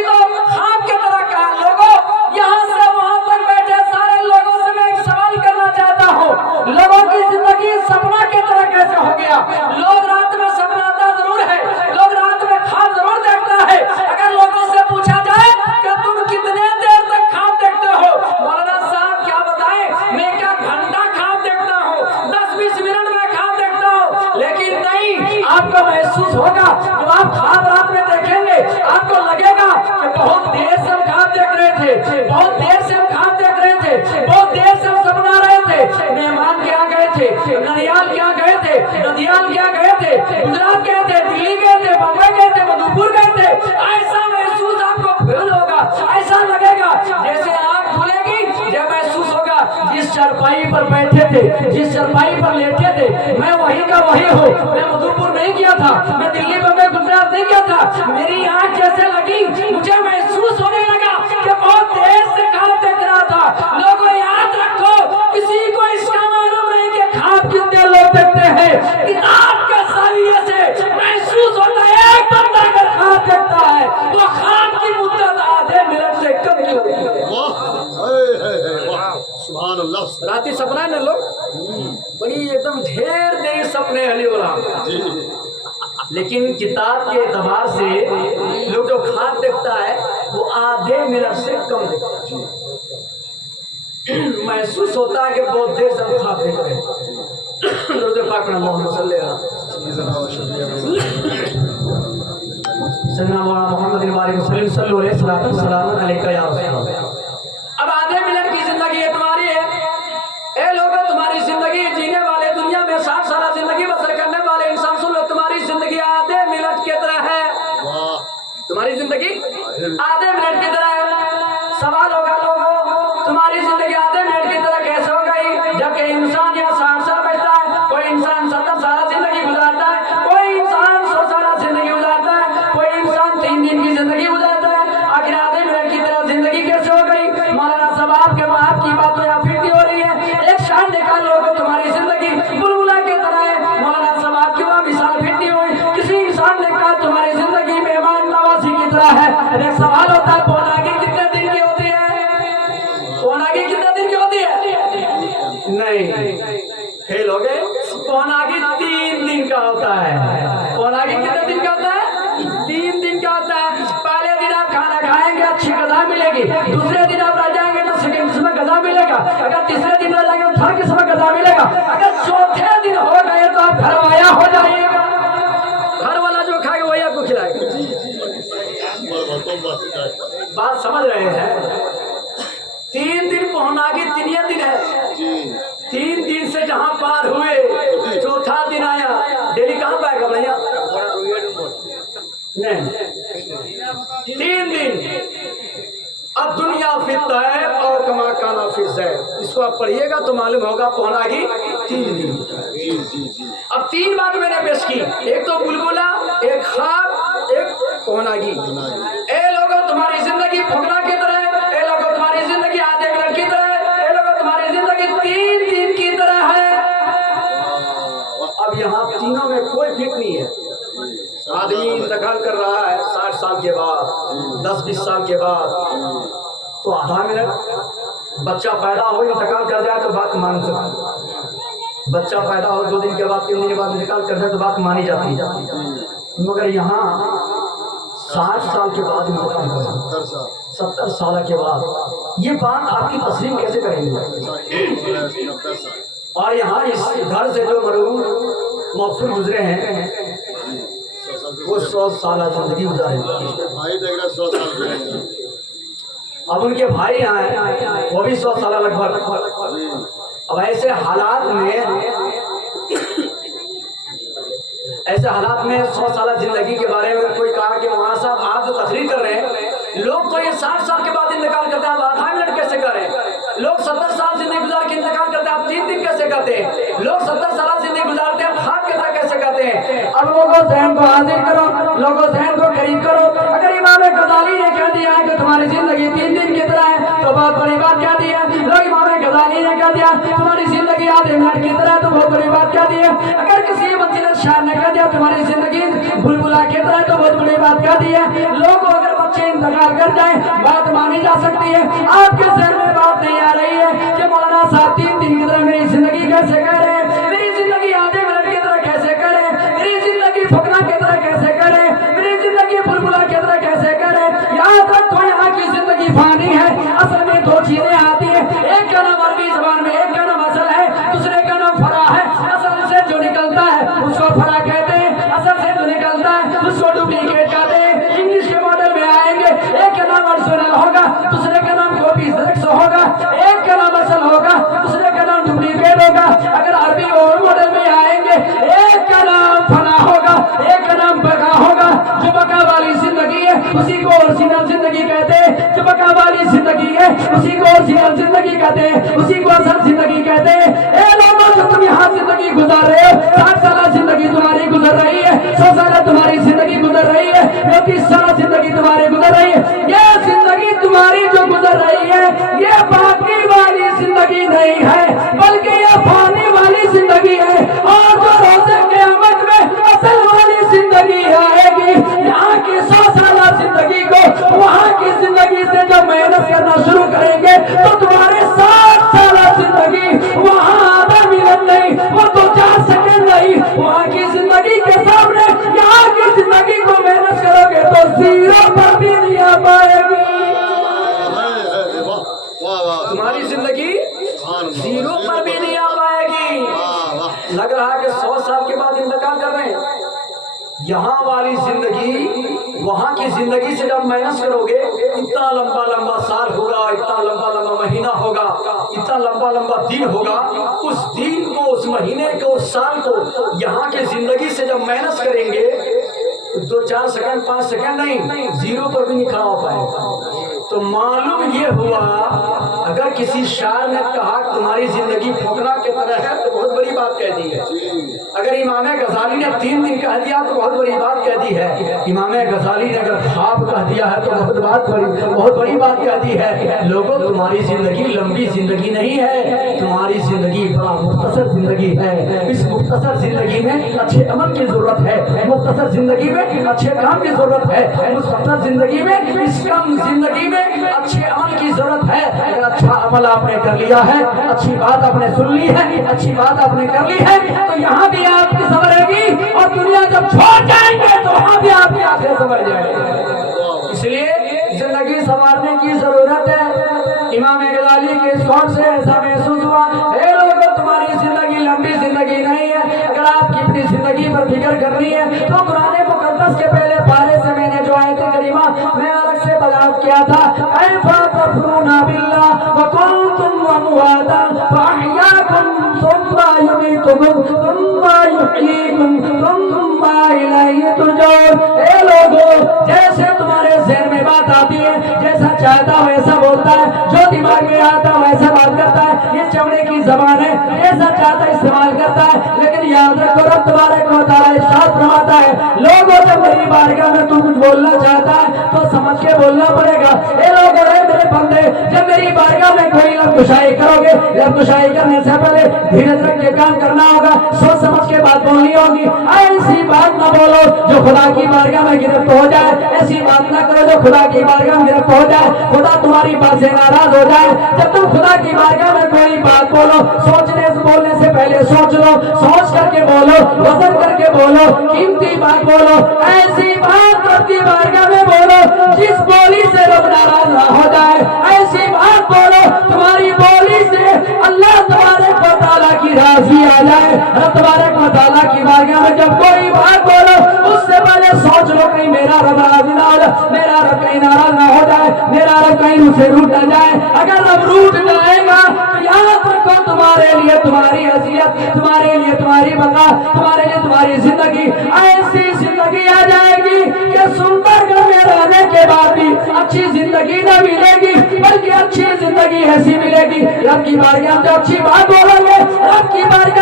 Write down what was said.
जिंदगी को ख्वाब की तरह कहा। लोगों, यहाँ से वहां तक बैठे सारे लोगों से मैं एक सवाल करना चाहता हूँ, लोगों की जिंदगी सपना की तरह कैसे हो गया? लोग रात में सपना आता जरूर है, लोग रात में ख्वाब जरूर देखता है। अगर लोगों से पूछा जाए कि तुम कितने देर तक ख्वाब देखते हो, मौलाना साहब क्या बताएं, मैं क्या घंटा ख्वाब देखता हूँ, 10-20 मिनट में ख्वाब देखता हूँ। लेकिन नहीं, आपको महसूस होगा जब आप ख्वाब रात में देखेंगे, आपको लगेगा कि बहुत देर से हम ख्वाब देख रहे थे, बहुत देर से हम ख्वाब देख रहे थे, बहुत देर से हम सपना रहे थे। मेहमान क्या गए थे, ननियाल क्या गए थे, नदियाल क्या गए थे, गुजरात गए थे, दिल्ली गए थे, बम्बई गए थे, मधुपुर गए थे। ऐसा महसूस आपको फील होगा, ऐसा लगेगा जैसे आँख खुलेगी, जब महसूस होगा जिस चारपाई पर बैठे थे, जिस चारपाई पर लेटे थे, मैं वही का वही हूँ। मैं मधुपुर नहीं गया था, मैं दिल्ली बम्बई गुजरात नहीं गया था। मेरी आँख जैसे लगी, मुझे महसूस होने लगा कि बहुत देर से ख्वाब देख रहा था। लोगों, याद रखो, किसी को इसका मालूम नहीं कि ख्वाब कितने लोग देखते हैं। किताब के जरिए से महसूस होता है, एक बंदा अगर ख्वाब देखता है तो ख्वाब की मुद्दत आधे मिनट से कम की होती है। सुभान अल्लाह। राती सपना है ना लोग, बड़ी एकदम ढेर देरी सपने हली बोला। लेकिन किताब के एतबार से लोग जो ख्वाब देखता है वो आधे मिनट से कम देखता है। महसूस होता है कि बहुत देर से हम ख्वाब देख रहे हैं। दुरूद पाक पढ़ना, मोहम्मद सल्लल्लाहु अलैहि वसल्लम। अब आधे मिनट की जिंदगी है तुम्हारी है। ए लोगों, तुम्हारी जिंदगी जीने वाले, दुनिया में 60 साल जिंदगी बसर करने वाले इंसान, सुन लो, तुम्हारी जिंदगी आधे मिनट की तरह है। तुम्हारी जिंदगी आधे मिनट की तरह है। सवाल होगा लोगों, तुम्हारी जिंदगी आधे मिनट की तरह कैसे हो गई? जबकि इंसान यहाँ 60 साल बचता है, कोई इंसान 70 साल जिंदगी गुजारता है, कोई इंसान 100 साल जिंदगी गुजारता है, कोई इंसान 3 दिन की जिंदगी गुजारता है। आखिर आधे मिनट की तरह जिंदगी कैसे हो गई? मौलाना साहब, आपकी बात तो यहाँ फिट नहीं हो रही है। एक शान निकाल लोगो, तुम्हारी जिंदगी बुलबुला की तरह है। मौलाना साहब, आपकी वहाँ मिसाल फिट नहीं हुई। किसी इंसान ने कहा तुम्हारी जिंदगी मेहमान नवाजी की तरह है। एक सवाल होता है, पौनागी कितने दिन की होती है? पौनागी कितने दिन की होती है? नहीं, फेल हो गए। पौनागी 3 दिन का होता है। पौनागी कितने दिन का होता है? 3 दिन का होता है। पहले दिन आप खाना खाएंगे, अच्छी गजा मिलेगी। दूसरे दिन आप रह जाएंगे तो सेकंड किस्म में गजा मिलेगा। अगर तीसरे दिन रह जाएंगे तो थर्ड किस्म में गजा मिलेगा। अगर चौथे दिन हो गए तो आप घरवाया हो जाइएगा। घर वाला जो खाएगा वही आपको खिलाएगा। बात समझ रहे हैं? 3 दिन पौनागी 3 दिन है। 3 दिन से जहाँ पार हुए, चौथा दिन आया, डेली कहाँ पाएगा भैया? नहीं, 3 दिन। अब दुनिया फित है और कमा काना फिज है। इसको आप पढ़िएगा तो मालूम होगा पौनागी 3 दिन। अब 3 बात मैंने पेश की, एक तो बुलबुला, एक ख्वाब, एक पौनागी। ए लोगों, तुम्हारी जिंदगी फुकरा की तरह है। ए लोगों, तुम्हारी जिंदगी आधे मिनट की तरह है। ए लोगों, तुम्हारी जिंदगी 3 दिन की तरह है। अब यहाँ तीनों में कोई फिट नहीं है। आदमी इंतकाल कर रहा है 60 साल के बाद, 10-20 साल के बाद, तो आधा मिनट। बच्चा पैदा हो इंतकाल कर जाए तो बात मान सकती। बच्चा पैदा हो 2 दिन के बाद, 3 दिन के बाद इंतकाल कर जाए तो बात मानी जाती है। मगर यहाँ 60 साल के बाद इंतकाल कर जाए, 70 साल के बाद, ये बात आपकी तस्लीम कैसे करेंगे? और यहाँ इस घर से जो मरहूम मौफूल गुजरे हैं वो 100 साल जिंदगी गुजारे। अब उनके भाई यहाँ हैं, वो भी 100 साल लगभग। अब ऐसे हालात में 100 साल जिंदगी के बारे में कोई कहा कि वहाँ साहब आप जो तकरीर कर रहे हैं, लोग तो ये 60 साल के बाद इंतकाल करते हैं, आप आधा मिनट कैसे करें? लोग 70 साल जिंदगी गुजार के इंतकाल करते हैं, आप 3 दिन कैसे करते हैं? लोग 70 साल जिंदगी गुजारते हैं, खाक के साथ कैसे करते हैं? अब लोगों जहन को हाजिर करो, लोगों जहन को करीब करो। अगर इमाम गजाली ने कह दिया है कि तुम्हारी जिंदगी 3 दिन की तरह है तो बहुत बड़ी बात क्या दी है। लोग इमाम गजाली ने कह दिया तुम्हारी जिंदगी आधे मिनट की तरह तो बहुत बड़ी बात क्या दी है। अगर किसी मंजिल शायर ने कह दिया तुम्हारी जिंदगी बुलबुला की तरह तो बहुत बड़ी बात क्या दी है। लोग अगर بچے انتقال کر جائیں بات مانی جا سکتی ہے. آپ کے ذہن میں بات نہیں آ رہی ہے کہ مولانا صاحب 3 دن کی طرح میری زندگی کیسے کر رہے ہیں, میری زندگی آدھے منٹ کی طرح کیسے کریں, میری زندگی پھکنا کی طرح کیسے کریں, میری زندگی بلبلا کی طرح کیسے کریں. یاد رکھو یہاں کی زندگی فانی ہے. اصل میں 2 چیزیں آتی ہیں, ایک کا نام عربی زبان میں ایک کا نام اصل ہے, دوسرے کا نام فرع ہے. اصل سے جو نکلتا ہے اس کو فرع کہتے ہیں, اصل سے جو نکلتا ہے اس کو ڈپلیکیٹ کہتے ہیں. انگلش کے ماڈل میں آئیں گے, ایک کا نام اوریجنل ہوگا, دوسرے کا نام کاپی زیرکس ہوگا. ایک کا نام اصل ہوگا, دوسرے کا نام ڈپلیکیٹ ہوگا. اگر عربی اور ماڈل میں آئیں گے, ایک کا نام فنا ہوگا, ایک کا نام بقا ہوگا. جو بقا والی زندگی ہے اسی کو اوریجنل زندگی کہتے ہیں, جو بقا والی زندگی ہے اسی کو اوریجنل زندگی کہتے ہیں, اسی کو اصل زندگی کہتے ہیں. اے لوگوں جو تم یہاں زندگی گزار رہے ہو, 60 سالہ زندگی تمہاری گزر رہی ہے, 100 سالہ تمہاری زندگی گزر رہی ہے, 30 سالہ زندگی تمہاری گزر رہی ہے. یہ زندگی تمہاری جو گزر رہی ہے یہ باقی والی زندگی نہیں ہے بلکہ یہ فانی والی زندگی ہے. اور جو روز قیامت میں اصل والی زندگی آئے گی, یہاں کی 100 سالہ زندگی کو وہاں کی زندگی سے جب محنت کرنا شروع کریں گے تو تمہارے 60 سالہ زندگی وہاں آدھا منٹ نہیں, وہ 2-4 سیکنڈ نہیں, وہاں کی زندگی کے سامنے یہاں کی زندگی کو محنت کرو گے تو 0 پر بھی نہیں آ پائے گی. تمہاری زندگی 0 پر بھی نہیں آ پائے گی. لگ رہا ہے کہ 100 سال کے بعد انتقال کر رہے ہیں. یہاں والی زندگی وہاں کی زندگی سے جب مائنس کرو گے, اتنا لمبا لمبا سال ہوگا, اتنا لمبا لمبا مہینہ ہوگا, اتنا لمبا لمبا دن ہوگا. اس دن کو, اس مہینے کو, اس سال کو یہاں کی زندگی سے جب مائنس کریں گے 2-4 سیکنڈ 5 سیکنڈ نہیں, 0 پر بھی نہیں کھڑا ہو پائے گا. تو معلوم یہ ہوا اگر کسی شاعر نے کہا تمہاری زندگی پھوکنا کی طرح ہے تو بہت بڑی بات کہہ دی ہے. اگر امام غزالی نے 3 دن کہہ دیا تو بہت بڑی بات کہہ دی ہے. امام غزالی نے اگر خواب کہہ دیا ہے تو بہت بڑی بات کہہ دی ہے. لوگوں تمہاری زندگی لمبی زندگی نہیں ہے, تمہاری زندگی بڑا مختصر زندگی ہے. اس مختصر زندگی میں اچھے عمل کی ضرورت ہے, مختصر زندگی میں اچھے کام کی ضرورت ہے, مختصر زندگی میں اس کم زندگی میں اچھے عمل کی ضرورت ہے. اگر اچھا عمل آپ نے کر لیا ہے, اچھی بات آپ نے سن لی ہے, اچھی بات آپ نے کر لی ہے تو یہاں بھی آپ کی سنورے گی, اور دنیا جب چھوڑ جائیں گے تو وہاں بھی آپ کی آنکھیں سنور جائیں گے. اس لیے زندگی سنوارنے کی ضرورت ہے. امام غزالی کے اس قول سے ایسا محسوس ہوا, اے لوگوں تمہاری زندگی لمبی زندگی نہیں ہے. اگر آپ کی اپنی زندگی پر فکر کرنی ہے تو قرآن مقدس کے پہلے پارے سے میں نے جو آیت کریمہ میں الگ سے بیان کیا تھا, ایفا تفرون باللہ وکنتم امواتا فاحیاکم ثم یمیتکم ثم یحییکم ثم الیہ ترجعون. اے لوگوں جیسے تمہارے ذہن میں بات آتی ہے, جیسا چاہتا ویسا بولتا ہے, جو دماغ میں آتا ویسا بات کرتا ہے, یہ چمڑے کی زبان ہے, جیسا چاہتا استعمال کرتا ہے. لیکن یاد رکھو رب تبارک و تعالیٰ ارشاد فرماتا ہے, لوگوں جب میری بارگاہ میں تو کچھ بولنا چاہتا ہے تو سمجھ کے بولنا پڑے گا. اے لوگوں اے میرے بندے, جب میری بارگاہ میں کوئی لفظ گشائی کرو گے, لفظ گشائی کرنے سے پہلے دھیرج رکھ کے کام کرنا ہوگا, سوچ سمجھ کے بات بولنی ہوگی. ایسی بات نہ بولو جو خدا کی بارگاہ میں گرفت ہو جائے, ایسی بات نہ کرو جو خدا کی بارگاہ میں گرفت ہو جائے, خدا تمہاری بات سے ناراض ہو جائے. جب تم خدا کی بارگاہ میں کوئی بات بولو, سوچنے سے بولنے سے پہلے سوچ لو, سوچ کر کے بولو, وزن کر کے بولو, قیمتی بات بولو. ایسی بات رب کی بارگاہ میں بولو جس بولی سے رب ناراض نہ ہو جائے. ایسی بات بولو تمہاری بولی سے اللہ تبارک و تعالیٰ کی راضی آ جائے. رب تبارک و تعالیٰ کی بارگاہ میں جب کوئی بات بولو اس سے پہلے سوچ لو کہیں میرا رب راضی نہ ہو جائے, میرا رب کہیں ناراض نہ ہو جائے, میرا رب کہیں مجھ سے روٹ نہ جائے. اگر رب روٹ جائے گا تو یاد رکھو تمہارے لیے تمہاری حیثیت, تمہارے لیے تمہاری بقا, تمہارے لیے تمہاری زندگی ایسی زندگی آ جائے گی کہ سندر گھر میں رہنے کے بعد بھی اچھی زندگی نہ ملے گی بلکہ اچھی زندگی ایسی ملے گی. رب کی بارگاہ میں جو اچھی بات بولو گے, رب کی بارگاہ